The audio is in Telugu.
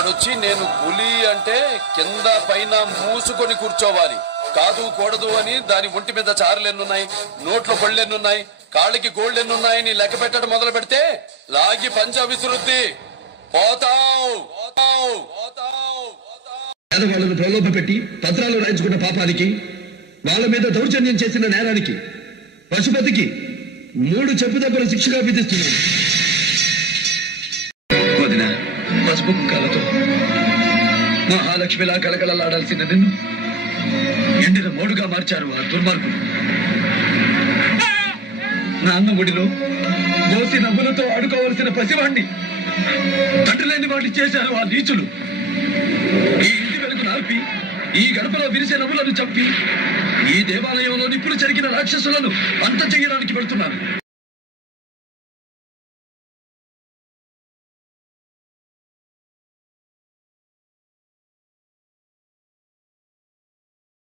ఇక్కడొచ్చి నేను పులి అంటే కింద పైన మూసుకొని కూర్చోవాలి, కాదు కూడదు అని దాని ఒంటి మీద చారులెన్నున్నాయి, నోట్లో పళ్ళెన్నున్నాయి, కాళ్ళకి గోళ్ళెన్నున్నాయని లెక్క పెట్టడం మొదలు పెడితే లాగి పంచ విసురుద్ది. పోతావు పేదవాళ్లను ప్రలోభ పెట్టి పత్రాలు రాయించుకున్న పాపానికి, వాళ్ళ మీద దౌర్జన్యం చేసిన నేరానికి పశుపతికి 3 చెప్పుదెబ్బల శిక్షగా విధిస్తున్నాను. వదిన, పసుపు కుంకాలతో మహాలక్ష్మిలా కలకలలాడాల్సిన నిన్ను ఎండిన మోడుగా మార్చారు ఆ దుర్మార్గులు. నాన్న ఒడిలో గోసి నవ్వులతో ఆడుకోవలసిన పసివాణ్ణి తండ్రి లేని వాడిని చేశారు ఆ నీచులు. ఈ ఇంటి వెలుగు నాల్పి, ఈ గడపలో విరిసే నవ్వులను చంపి, ఈ దేవాలయంలో నిప్పులు చెరిగిన రాక్షసులను అంతం చేయడానికి వెళ్తున్నారు.